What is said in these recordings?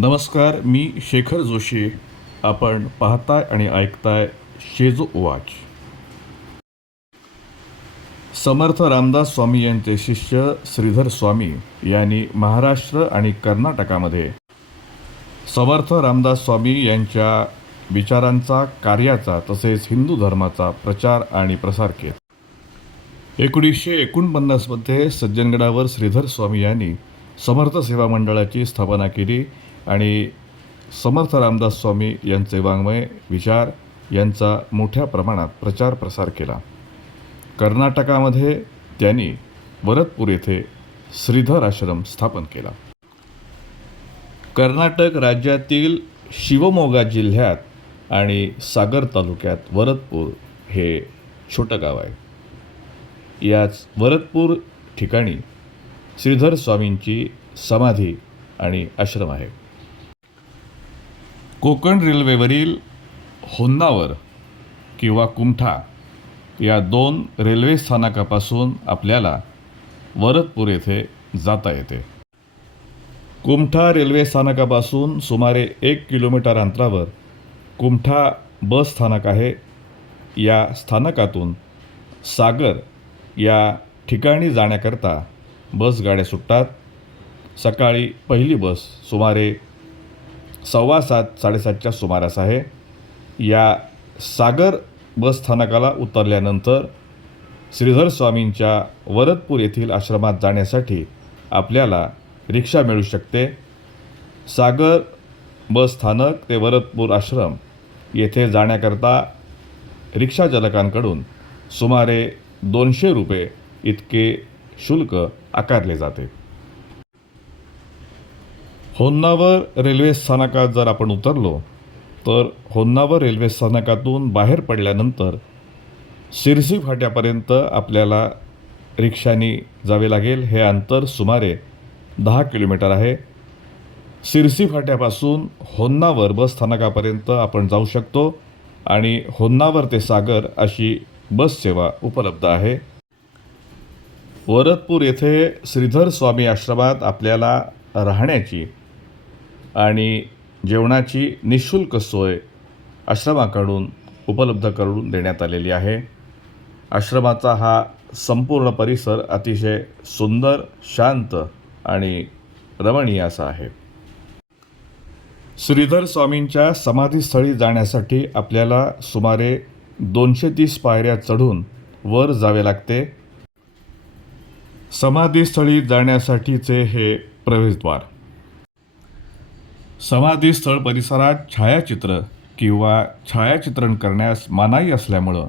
नमस्कार मी शेखर जोशी. आपण पाहताय आणि ऐकताय शेजो वाच. समर्थ रामदास स्वामी यांचे शिष्य श्रीधर स्वामी यांनी महाराष्ट्र आणि कर्नाटकामध्ये समर्थ रामदास स्वामी यांच्या विचारांचा कार्याचा तसेच हिंदू धर्माचा प्रचार आणि प्रसार केला. एकोणीसशे एकोणपन्नासमध्ये सज्जनगडावर श्रीधर स्वामी यांनी समर्थ सेवा मंडळाची स्थापना केली आणि समर्थ रामदास स्वामी यांचे वाङ्मय विचार यांचा मोठ्या प्रमाणात प्रचार प्रसार केला. कर्नाटकामध्ये त्यांनी वरदपूर येथे श्रीधर आश्रम स्थापन केला. कर्नाटक राज्यातील शिवमोगा जिल्ह्यात आणि सागर तालुक्यात वरदपूर हे छोटं गाव आहे. याच वरदपूर ठिकाणी श्रीधर स्वामींची समाधी आणि आश्रम आहे. कोकण रेल्वेवरील होन्नावर किंवा कुमठा या दोन रेल्वे स्थानकापासून आपल्याला वरदपूर येथे जाता येते. कुमठा रेल्वे स्थानकापासून सुमारे एक किलोमीटर अंतरावर कुमठा बस स्थानक आहे. या स्थानकातून सागर या ठिकाणी जाण्याकरता बस गाड्या सुटतात. सकाळी पहिली बस सुमारे सव्वा सात साडेसातच्या सुमारास आहे. या सागर बस स्थानकाला उतरल्यानंतर श्रीधर स्वामींच्या वरदपूर येथील आश्रमात जाण्यासाठी आपल्याला रिक्षा मिळू शकते. सागर बस स्थानक ते वरदपूर आश्रम येथे जाण्याकरता रिक्षाचालकांकडून सुमारे दोनशे रुपये इतके शुल्क आकारले जाते. होन्नावर रेल्वे स्थानकात जर आपण उतरलो तर होन्नावर रेल्वे स्थानकातून बाहेर पडल्यानंतर शिरसी फाट्यापर्यंत आपल्याला रिक्षाने जावे लागेल. हे अंतर सुमारे दहा किलोमीटर आहे. शिरसी फाट्यापासून होन्नावर बस स्थानकापर्यंत आपण जाऊ शकतो आणि होन्नावर ते सागर अशी बस सेवा उपलब्ध आहे. वरदपूर येथे श्रीधर स्वामी आश्रमात आपल्याला राहण्याची आणि जेवणाची निःशुल्क सोय आश्रमाकडून उपलब्ध करून देण्यात आलेली आहे. आश्रमाचा हा संपूर्ण परिसर अतिशय सुंदर शांत आणि रमणीय असा आहे. श्रीधर स्वामींच्या समाधीस्थळी जाण्यासाठी आपल्याला सुमारे दोनशे तीस पायऱ्या चढून वर जावे लागते. समाधीस्थळी जाण्यासाठीचे हे प्रवेशद्वार समाधीस्थळ परिसरात छायाचित्र किंवा छायाचित्रण करण्यास मनाई असल्यामुळं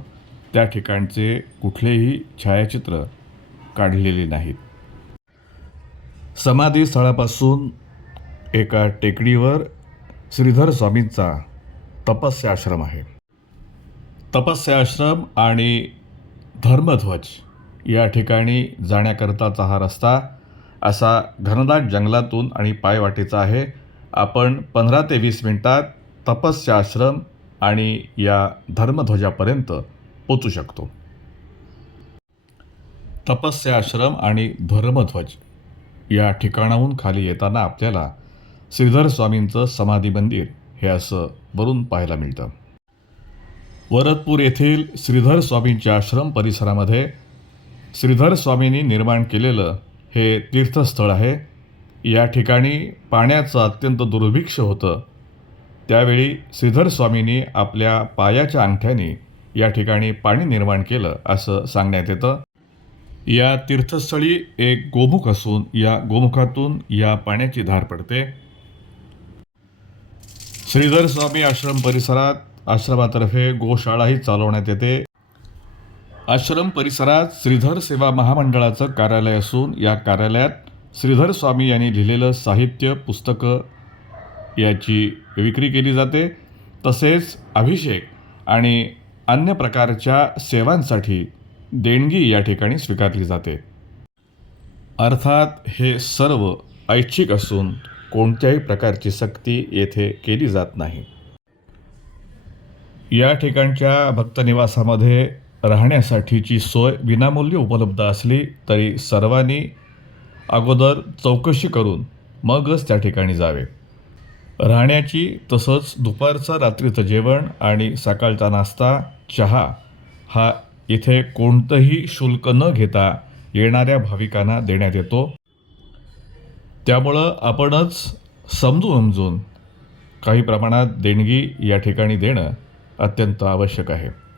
त्या ठिकाणचे कुठलेही छायाचित्र काढलेले नाहीत. समाधीस्थळापासून एका टेकडीवर श्रीधर स्वामींचा तपस्याश्रम आहे. तपस्याश्रम आणि धर्मध्वज या ठिकाणी जाण्याकरताचा हा रस्ता असा घनदाट जंगलातून आणि पायवाटेचा आहे. आपण पंधरा ते वीस मिनिटात तपस्या आश्रम आणि या धर्मध्वजापर्यंत पोचू शकतो. तपस्या आश्रम आणि धर्मध्वज या ठिकाणाहून खाली येताना आपल्याला श्रीधर स्वामींचं समाधी मंदिर हे असं वरून पाहायला मिळतं. वरदपूर येथील श्रीधर स्वामींच्या आश्रम परिसरामध्ये श्रीधर स्वामींनी निर्माण केलेलं हे तीर्थस्थळ आहे. या ठिकाणी पाण्याचं अत्यंत दुर्भिक्ष होतं. त्यावेळी श्रीधर स्वामींनी आपल्या पायाच्या अंगठ्याने या ठिकाणी पाणी निर्माण केलं असं सांगण्यात येतं. या तीर्थस्थळी एक गोमुख असून या गोमुखातून या पाण्याची धार पडते. श्रीधर स्वामी आश्रम परिसरात आश्रमातर्फे गोशाळाही चालवण्यात येते. आश्रम परिसरात श्रीधर सेवा महामंडळाचं कार्यालय असून या कार्यालयात श्रीधर स्वामी यांनी लिहिलेलं साहित्य पुस्तकं याची विक्री केली जाते. तसेच अभिषेक आणि अन्य प्रकारच्या सेवांसाठी देणगी या ठिकाणी स्वीकारली जाते. अर्थात हे सर्व ऐच्छिक असून कोणत्याही प्रकारची सक्ती येथे केली जात नाही. या ठिकाणच्या भक्तनिवासामध्ये राहण्यासाठीची सोय विनामूल्य उपलब्ध असली तरी सर्वांनी अगोदर चौकशी करून मगच त्या ठिकाणी जावे. राहण्याची तसंच दुपारचं रात्रीचं जेवण आणि सकाळचा नाश्ता चहा हा इथे कोणतंही शुल्क न घेता येणाऱ्या भाविकांना देण्यात येतो. त्यामुळं आपणच समजून समजून काही प्रमाणात देणगी या ठिकाणी देणं अत्यंत आवश्यक आहे.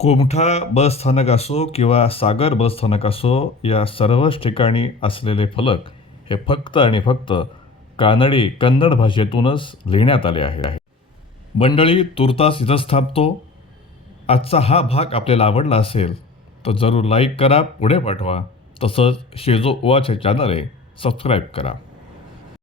कोमठा बस स्थानक असो किंवा सागर बस स्थानक असो या सर्वच ठिकाणी असलेले फलक हे फक्त आणि फक्त कानडी कन्नड भाषेतूनच लिहिण्यात आले आहे. मंडळी तुर्तास इथंच थांबतो आजचा हा भाग आपल्याला आवडला असेल तर जरूर लाईक करा पुढे पाठवा. तसंच शेजो ओवाचे चॅनल आहे सबस्क्राईब करा.